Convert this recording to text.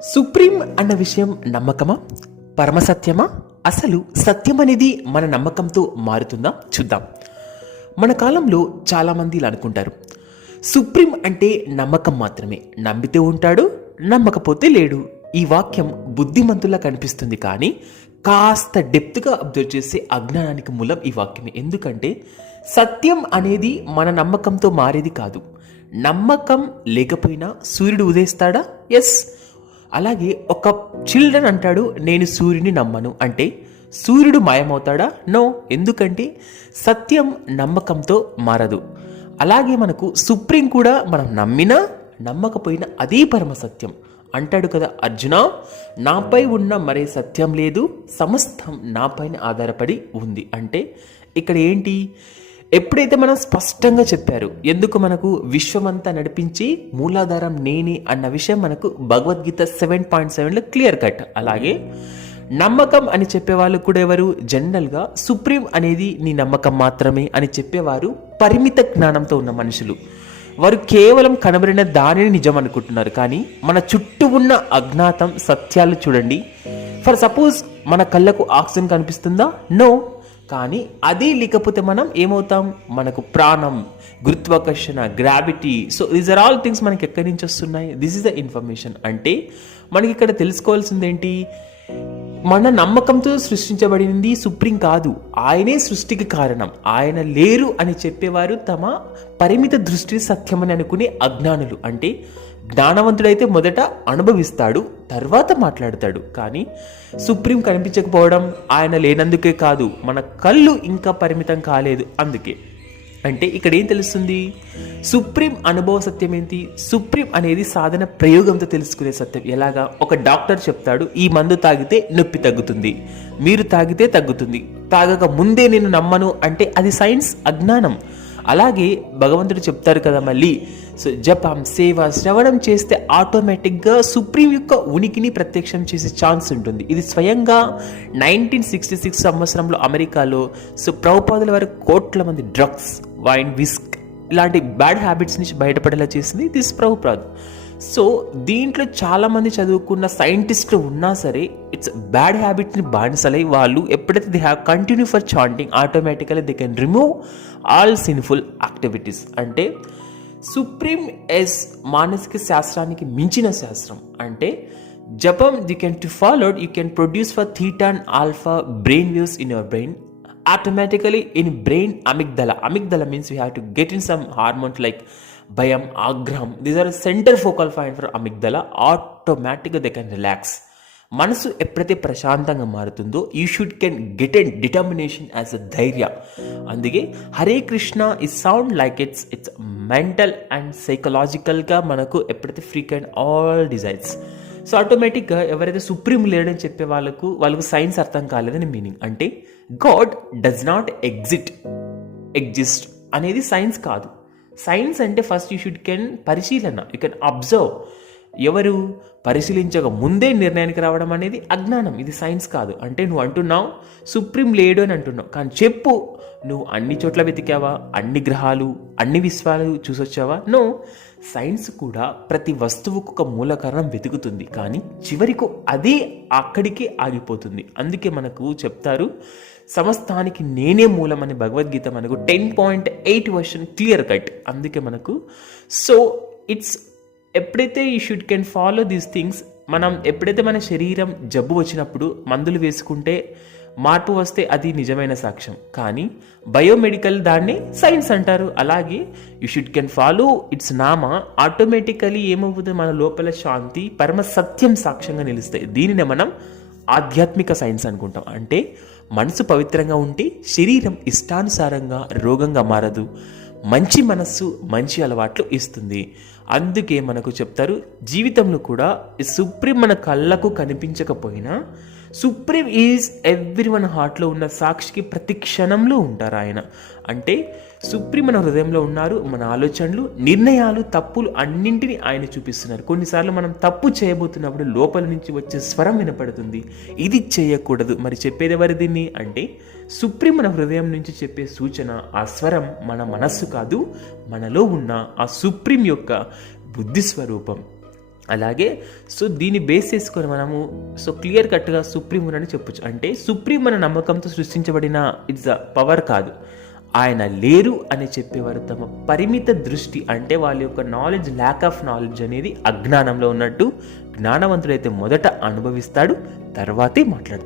Supreme అన్న విషయం నమ్మకమా, పరమసత్యమా? అసలు సత్యం అనేది మన నమ్మకంతో మారుతుందా? చూద్దాం. మన కాలంలో చాలామంది ఇలా అనుకుంటారు, సుప్రీం అంటే నమ్మకం మాత్రమే, నమ్మితే ఉంటాడు, నమ్మకపోతే లేడు. ఈ వాక్యం బుద్ధిమంతుల్లా కనిపిస్తుంది, కానీ కాస్త డెప్త్గా అబ్జర్వ్ చేసే అజ్ఞానానికి మూలం ఈ వాక్యమే. ఎందుకంటే సత్యం అనేది మన నమ్మకంతో మారేది కాదు. నమ్మకం లేకపోయినా సూర్యుడు ఉదయిస్తాడా? ఎస్. అలాగే ఒక చిల్డ్రన్ అంటాడు, నేను సూర్యుని నమ్మను అంటే సూర్యుడు మాయమవుతాడా? నో. ఎందుకంటే సత్యం నమ్మకంతో మారదు. అలాగే మనకు సుప్రీం కూడా మనం నమ్మినా నమ్మకపోయినా అదే పరమ సత్యం అంటాడు కదా అర్జున. నాపై ఉన్న మరే సత్యం లేదు, సమస్తం నాపైన ఆధారపడి ఉంది. అంటే ఇక్కడ ఏంటి? ఎప్పుడైతే మనం స్పష్టంగా చెప్పారు, ఎందుకు మనకు విశ్వమంతా నడిపించి మూలాధారం నేనే అన్న విషయం మనకు భగవద్గీత 7.7లో క్లియర్ కట్. అలాగే నమ్మకం అని చెప్పేవాళ్ళు కూడా ఎవరు? జనరల్గా సుప్రీం అనేది నీ నమ్మకం మాత్రమే అని చెప్పేవారు పరిమిత జ్ఞానంతో ఉన్న మనుషులు. వారు కేవలం కనబడిన దానిని నిజం అనుకుంటున్నారు, కానీ మన చుట్టూ ఉన్న అజ్ఞాతం సత్యాలు చూడండి. ఫర్ సపోజ్ మన కళ్ళకు ఆక్సిజన్ కనిపిస్తుందా? నో. కానీ అదే లేకపోతే మనం ఏమవుతాం? మనకు ప్రాణం, గురుత్వాకర్షణ, gravity, so these are all things మనకి ఎక్కడి నుంచి వస్తున్నాయి? This is the information. అంటే మనకి ఇక్కడ తెలుసుకోవాల్సింది ఏంటి? మన నమ్మకంతో సృష్టించబడింది సుప్రీం కాదు, ఆయనే సృష్టికి కారణం. ఆయన లేరు అని చెప్పేవారు తమ పరిమిత దృష్టిని సత్యమని అనుకునే అజ్ఞానులు. అంటే జ్ఞానవంతుడైతే మొదట అనుభవిస్తాడు, తర్వాత మాట్లాడతాడు. కానీ సుప్రీం కనిపించకపోవడం ఆయన లేనందుకే కాదు, మన కళ్ళు ఇంకా పరిమితం కాలేదు అందుకే. అంటే ఇక్కడ ఏం తెలుస్తుంది? సుప్రీం అనుభవ సత్యం ఏంటి? సుప్రీం అనేది సాధన ప్రయోగంతో తెలుసుకునే సత్యం. ఎలాగా? ఒక డాక్టర్ చెప్తాడు, ఈ మందు తాగితే నొప్పి తగ్గుతుంది, మీరు తాగితే తగ్గుతుంది, తాగక ముందే నేను నమ్మను అంటే అది సైన్స్, అజ్ఞానం. అలాగే భగవంతుడు చెప్తారు కదా మళ్ళీ, సో జపం, సేవ, శ్రవణం చేస్తే ఆటోమేటిక్గా సుప్రీం యొక్క ఉనికిని ప్రత్యక్షం చేసే ఛాన్స్ ఉంటుంది. ఇది స్వయంగా 1966 సంవత్సరంలో అమెరికాలో సో ప్రభుపాదుల వరకు కోట్ల మంది డ్రగ్స్, వైన్, విస్క్ ఇలాంటి బ్యాడ్ హ్యాబిట్స్ నుంచి బయటపడేలా చేసింది దిస్ ప్రభుపాద్. సో దీంట్లో చాలామంది చదువుకున్న సైంటిస్టులు ఉన్నా సరే ఇట్స్ బ్యాడ్ హ్యాబిట్ని బానిసలై వాళ్ళు ఎప్పుడైతే they have continue for chanting, automatically they can remove all sinful activities. అంటే సుప్రీం ఎస్ మానసిక శాస్త్రానికి మించిన శాస్త్రం. అంటే జపం you can to followed, you can produce for theta and alpha brain waves in your brain. Automatically in brain amygdala means we have to get in some hormones like bayam, agram. These are center focal point for amygdala. Automatically they can relax. మనసు ఎప్పుడైతే ప్రశాంతంగా మారుతుందో you should can get an determination as a ధైర్య. అందుకే Hare Krishna is sound like it's mental and సైకలాజికల్గా మనకు ఎప్పుడైతే free kind all desires. So ఆటోమేటిక్గా ఎవరైతే సుప్రీం లేడని చెప్పే వాళ్ళకు సైన్స్ అర్థం కాలేదని మీనింగ్. అంటే గాడ్ డస్ నాట్ ఎగ్జిస్ట్ అనేది సైన్స్ కాదు. సైన్స్ అంటే ఫస్ట్ యూ షుడ్ కెన్ పరిశీలన, యూ కెన్ అబ్జర్వ్. ఎవరు పరిశీలించక ముందే నిర్ణయానికి రావడం అనేది అజ్ఞానం, ఇది సైన్స్ కాదు. అంటే నువ్వు అంటున్నావు సుప్రీం లేడు అని అంటున్నావు, కానీ చెప్పు నువ్వు అన్ని చోట్ల వెతికావా? అన్ని గ్రహాలు, అన్ని విశ్వాలు చూసొచ్చావా? నో. సైన్స్ కూడా ప్రతి వస్తువుకు ఒక మూల కారణం వెతుకుతుంది, కానీ చివరికి అదే అక్కడికే ఆగిపోతుంది. అందుకే మనకు చెప్తారు సమస్తానికి నేనే మూలం అని భగవద్గీత మనకు 10.8 వర్షన్ క్లియర్ కట్. అందుకే మనకు సో ఇట్స్ ఎప్పుడైతే you should can follow these things. మనం ఎప్పుడైతే మన శరీరం జబ్బు వచ్చినప్పుడు మందులు వేసుకుంటే మార్పు వస్తే అది నిజమైన సాక్ష్యం, కానీ బయోమెడికల్ దాన్ని సైన్స్ అంటారు. అలాగే you should can follow it's నామ. ఆటోమేటికలీ ఏమవుతుంది? మన లోపల శాంతి, పరమ సత్యం సాక్ష్యంగా నిలుస్తాయి. దీనినే మనం ఆధ్యాత్మిక సైన్స్ అనుకుంటాం. అంటే మనసు పవిత్రంగా ఉంటే శరీరం ఇష్టానుసారంగా రోగంగా మారదు, మంచి మనస్సు మంచి అలవాట్లు ఇస్తుంది. అందుకే మనకు చెప్తారు జీవితంలో కూడా సుప్రీం మన కళ్ళకు కనిపించకపోయినా సుప్రీం ఈజ్ ఎవ్రీ వన్ హార్ట్లో ఉన్న సాక్షికి ప్రతి క్షణంలో ఉంటారు ఆయన. అంటే సుప్రీం మన హృదయంలో ఉన్నారు. మన ఆలోచనలు, నిర్ణయాలు, తప్పులు అన్నింటినీ ఆయన చూపిస్తున్నారు. కొన్నిసార్లు మనం తప్పు చేయబోతున్నప్పుడు లోపల నుంచి వచ్చే స్వరం వినపడుతుంది, ఇది చేయకూడదు. మరి చెప్పేది ఎవరు దీన్ని? అంటే సుప్రీం మన హృదయం నుంచి చెప్పే సూచన. ఆ స్వరం మన మనస్సు కాదు, మనలో ఉన్న ఆ సుప్రీం యొక్క బుద్ధి స్వరూపం. అలాగే సో దీన్ని బేస్ చేసుకొని మనము సో క్లియర్ కట్గా సుప్రీం అని చెప్పొచ్చు. అంటే సుప్రీం మన నమ్మకంతో సృష్టించబడిన ఇట్స్ అ పవర్ కాదు, ఆయన లేరు అని చెప్పేవారు తమ పరిమిత దృష్టి అంటే వాళ్ళ యొక్క నాలెడ్జ్, ల్యాక్ ఆఫ్ నాలెడ్జ్ అనేది అజ్ఞానంలో ఉన్నట్టు. జ్ఞానవంతుడైతే మొదట అనుభవిస్తాడు, తర్వాతే మాట్లాడతాడు.